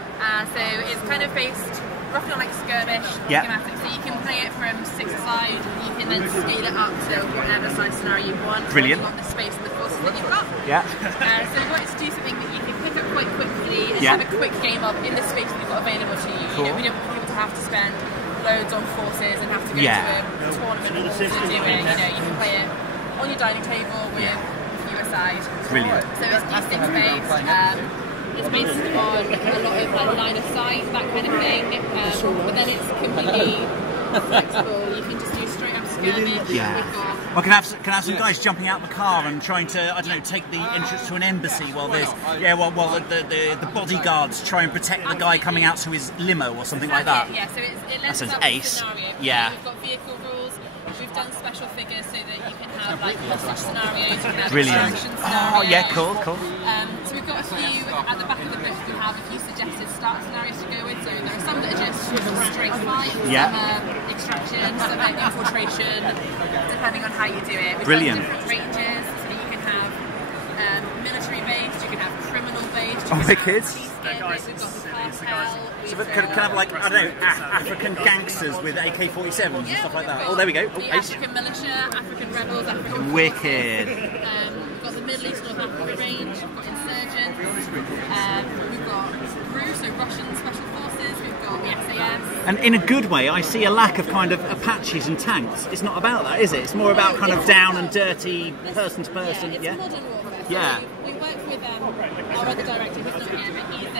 So it's kind of based roughly on like skirmish, schematics. So you can play it from 6-a-side, you can then scale it up to whatever size scenario you want. Brilliant. You want the space and the forces that you've got. Yeah. So we wanted to do something that you can quite quickly and have a quick game up in the space that we've got available to you. Cool. You know, we don't want people to have to spend loads on forces and have to go to a tournament to do it. You know, you can play it on your dining table with you aside. Brilliant. So it's D6 based. It's based on a lot of like line of sight, that kind of thing. But then it's completely flexible. You can just do straight up skirmish. Well, can have some guys jumping out the car and trying to, I don't know, take the entrance to an embassy while there's while the bodyguards try and protect the guy coming out to his limo or something like that. Yeah, so it lends That sounds up ace. scenario. Yeah. We've got vehicle rules. We've done special figures so that you can have like hostage scenarios. You can have Brilliant. extraction Oh, scenarios. yeah, cool. So we've got a few at the back of the book. We have a few suggested start scenarios to go with. So there are some that are just straight fight, some are extraction, some are infiltration, depending on how you do it. We've Brilliant. got different ranges, so you can have military based, you can have criminal based. Oh, wicked. We've got the cartel. So can I have like, I don't know, African gangsters with AK-47s and stuff like that? Oh, there we go. Oh, the African militia, African rebels, African wicked. We've got the Middle East, North Africa range, we've got insurgents, we've got RU, so Russian Special Forces, we've got the SAS. And in a good way, I see a lack of kind of Apaches and tanks. It's not about that, is it? It's more about kind of down and dirty, person to person. It's modern warfare. So Yeah. we work with our other director, who's not here, but he's a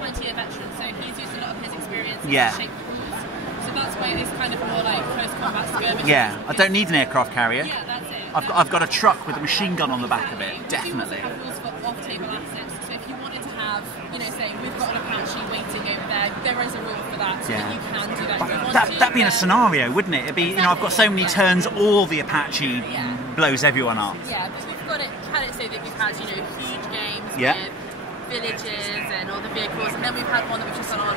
20-year veteran, so he's used a lot of his experience to shape the rules. So that's why it's kind of more like close combat skirmish. Yeah, I don't need an aircraft carrier. Yeah, that's it. I've got a truck with a machine gun on the back of it, definitely. We also have rules for off-table assets. So if you wanted to have, you know, say we've got an Apache waiting over there is a rule for that, so that you can do that. If you want to, That'd be in a scenario, wouldn't it? It'd be, you know, I've got so many turns, all the Apache blows everyone up. Yeah, because we've had it so that we've had, you know, huge games with villages and all the vehicles, and then we've had one that we've just done on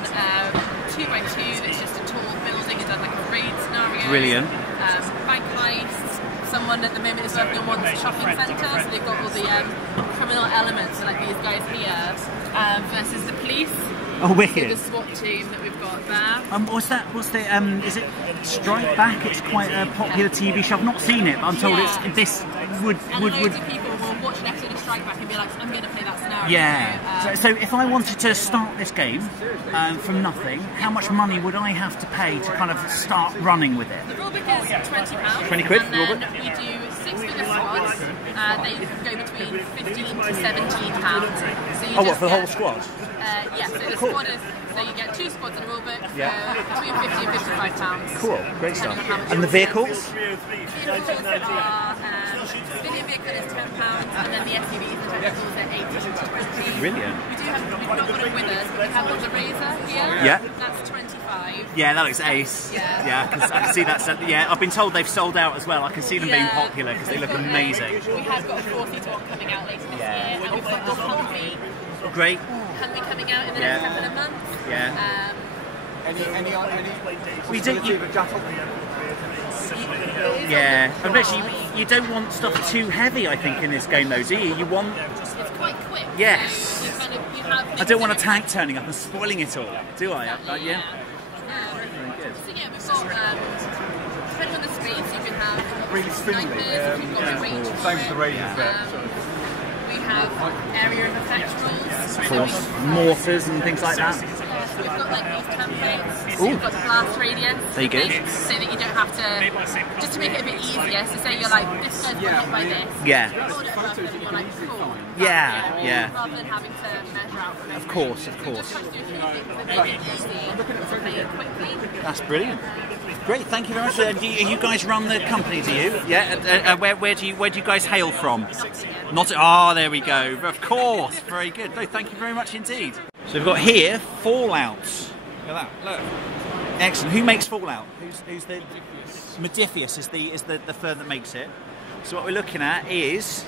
2x2 that's just a tall building and done like a raid scenario. Brilliant. Bank heists. Someone at the moment is working on one shopping centre, so they've got all the criminal elements, so like these guys here, versus the police. Oh, wicked. So the SWAT team that we've got there. What's the is it Strike Back? It's quite a popular TV show. I've not seen it, but I'm told this would loads of people will watch an episode of Strike Back and be like, I'm going to play that scenario. Yeah. So if I wanted to start this game from nothing, how much money would I have to pay to kind of start running with it? The rulebook is £20. 20 quid, and then rulebook? we do 6-figure squads. They go between £15 to £17. So you what, for the whole squad? Yeah, so the squad is, so you get 2 squads in a rulebook for between £50 and £55. Cool, great stuff. And the vehicles? Vehicles are, civilian vehicle is £10, and then the SUVs and vehicles are 18 to 20. Brilliant. We've not got it with us, but we have got the Razor here. Yeah. That's 25. Yeah, that looks ace. Yeah. I can see that. Yeah, I've been told they've sold out as well. I can see them being popular because they look amazing. We have got a 4-seater one coming out later this year, and we've got the Humvee. Great. Humvee coming out in the next couple of months. Yeah. We do. Yeah, and actually, you don't want stuff too heavy, I think, in this game, though, do you? You want... It's quite quick. Yes. You have I don't want a tank turning up and spoiling it all, do I? Exactly, Yeah. Very good. So yeah, we've got, depending on the speeds, you can have really snipers, if you've got the range for Thanks to the range we have area of effect rules. Of course. Mortars and things like that. So we've got like these templates. So Ooh. you've got the blast radius. There you go. So that you don't have to, just to make it a bit easier. So say you're like, this guy's got hit by this. Yeah. You hold it above them and you're like, cool. Yeah. Rather than having to measure out. Of course. Just have to do a few things that make it easy to play it quickly. That's brilliant. Great, thank you very much. Do you guys run the company, do you? Yeah. Where do you guys hail from? There we go. Of course. Very good. No, thank you very much indeed. So we've got here Fallout. Look at that. Look. Excellent. Who makes Fallout? Who's the Modiphius is the firm that makes it. So what we're looking at is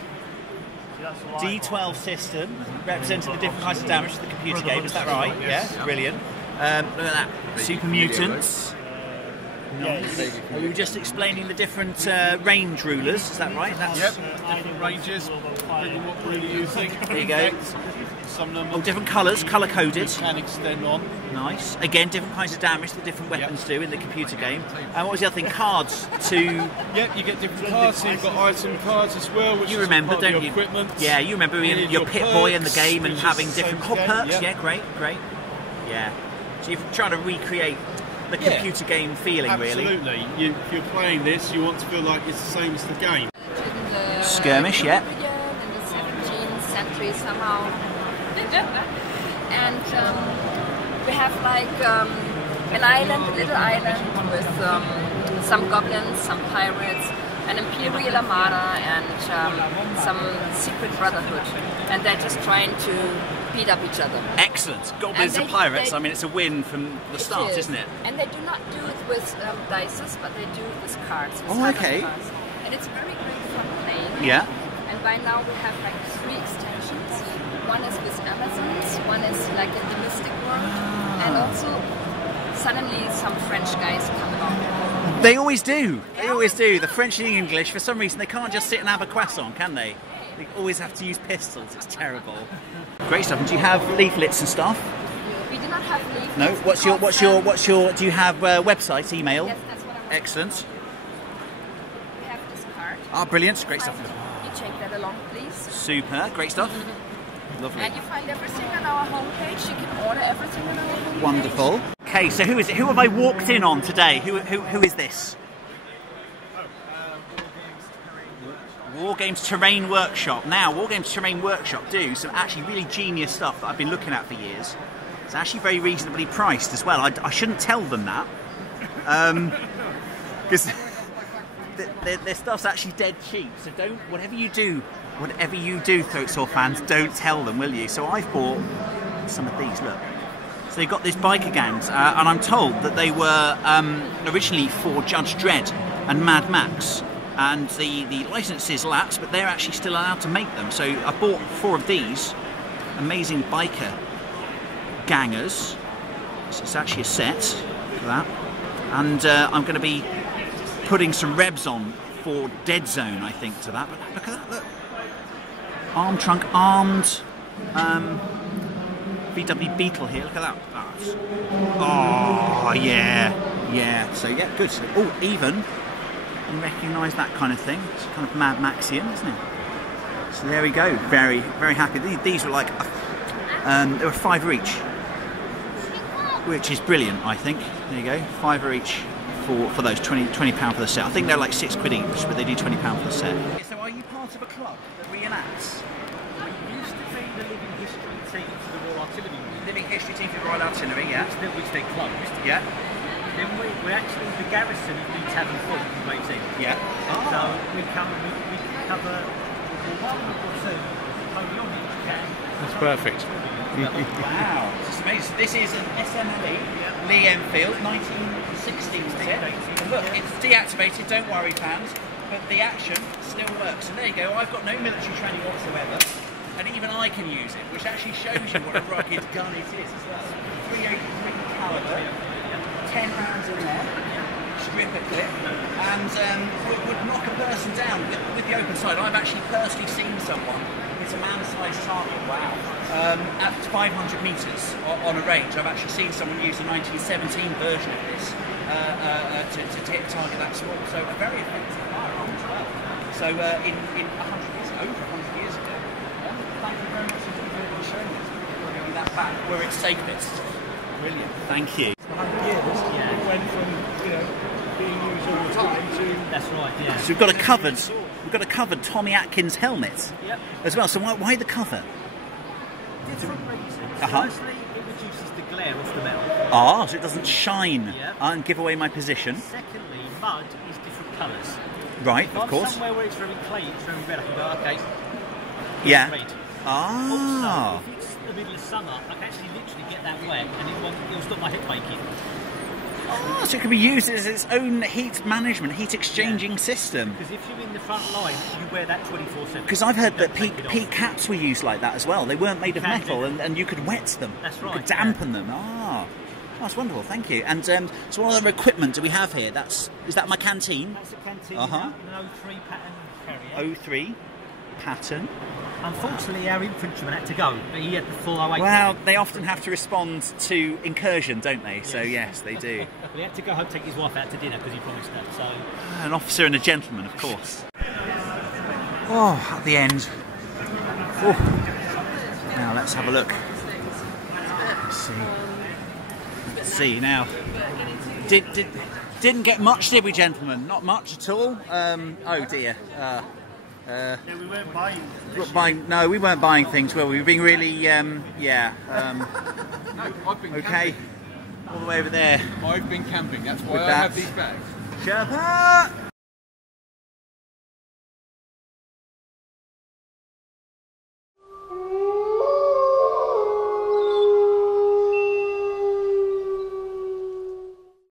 D12 system representing the different kinds of damage to the computer game. Is that right? Yeah. Brilliant. Look at that. Super mutants. Nice. We were just explaining the different range rulers, is that right? That's different ranges, depending what rule you're using. There you go. Some of them different colours, colour coded. Can extend on. Nice. Again, different kinds of damage that different weapons do in the computer game. And what was the other thing? Cards to... Yep, you get different cards, so you've got item cards as well, which you is remember, part of don't your you? Equipment. Yeah, you remember being your Pip-Boy in the game and having different perks. Yeah, great. Yeah. So you're trying to recreate the computer game feeling, absolutely. Really. Absolutely. If you're playing this, you want to feel like it's the same as the game. Skirmish, yeah. In the 17th century somehow. And we have like an island, a little island with some goblins, some pirates, an imperial armada, and some secret brotherhood. And they're just trying to beat up each other. Excellent. Goblins and pirates, I mean, it's a win from the start, isn't it? And they do not do it with dice, but they do it with cards. With okay. Cards. And it's very great fun playing. Yeah. And by now we have like 3 extensions. One is with Amazons, one is like in the Mystic World, and also suddenly some French guys come along. They always do. They always do. The French and the English, for some reason, they can't just sit and have a croissant, can they? They always have to use pistols. It's terrible. Great stuff. And do you have leaflets and stuff? We do not have leaflets. No. What's your? Do you have website, email? Yes, that's what I'm Excellent. We have this card. Ah, brilliant. Great stuff. You take that along, please. Super. Great stuff. Lovely. And you find everything on our homepage. You can order everything on our homepage. Wonderful. Okay, so who is it? Who have I walked in on today? Who is this? Wargames Terrain Workshop. Now, Wargames Terrain Workshop do some actually really genius stuff that I've been looking at for years. It's actually very reasonably priced as well. I shouldn't tell them that. Because their stuff's actually dead cheap. So don't, whatever you do, Throatsaw fans, don't tell them, will you? So I've bought some of these, look. So they've got these biker gangs, and I'm told that they were originally for Judge Dredd and Mad Max. And the licenses lapsed, but they're actually still allowed to make them. So I bought 4 of these amazing biker gangers. So it's actually a set for that. And I'm going to be putting some rebs on for Dead Zone, I think, to that. But look at that, look. Arm trunk, armed VW Beetle here. Look at that. Oh, yeah. So, yeah, good. So, oh, even... recognise that kind of thing. It's kind of Mad Maxian, isn't it? So there we go. Very, very happy. These were like they were £5 each, which is brilliant. I think. There you go. £5 each for those £20 for the set. I think they're like £6 each, but they do £20 for the set. So are you part of a club that reenacts? We used to be the living history team for the Royal Artillery. Living history team for the Royal Artillery, yeah. Which they closed. Yeah. Then we're actually the garrison of New Tavern Fort from 18. Yeah. So we cover one or two only on each gang. That's perfect. Wow, this is amazing. This is an SMLE Lee Enfield 1916 set. And look, it's deactivated, don't worry fans, but the action still works. And there you go, I've got no military training whatsoever, and even I can use it, which actually shows you what a rugged gun it is as well. 383 caliber. 10 rounds in there, stripper clip, and would knock a person down with the open side. I've actually personally seen someone, it's a man-sized target, wow, at 500 metres on a range. I've actually seen someone use a 1917 version of this to hit a target that small. So a very effective firearm as well. So in 100 years, over 100 years ago, thank you very much for showing us. Bringing that back where it's safest. Brilliant, thank you. It went from being used all the time to. That's right. Yeah. So we've got a covered Tommy Atkins helmet as well. So why the cover? Different reasons. Firstly, it reduces the glare off the metal. Ah, so it doesn't shine and give away my position. Secondly, mud is different colours. Right, if of course. Somewhere where it's very clean, it's very red. I can go, okay. Yeah. Red. Ah. Also, if it's the middle of summer, I can actually literally get that wet, and it'll stop my head making. Oh, so it can be used as its own heat management, heat exchanging system. Because if you're in the front line, you wear that 24/7. Because I've heard that peak caps were used like that as well. They weren't made of metal, and you could wet them. That's right. You could dampen them. Ah. That's wonderful, thank you. And so what other equipment do we have here? Is that my canteen? That's a canteen, Uh-huh. an 03 pattern carrier. 03 pattern. Unfortunately, our infantryman had to go, but he had the full 08. Well, they often have to respond to incursion, don't they? So yes, they do. Well, he had to go home, take his wife out to dinner because he promised her. So An officer and a gentleman, of course. Oh, at the end. Oh. Now let's have a look. Let's see. Let's see now. Didn't get much, did we, gentlemen? Not much at all. Oh dear. No, we weren't buying. No, we weren't buying things, were we? We were being really, No, I've been okay. All the way over there. I've been camping. That's why With I that. have these bags. Sherpa!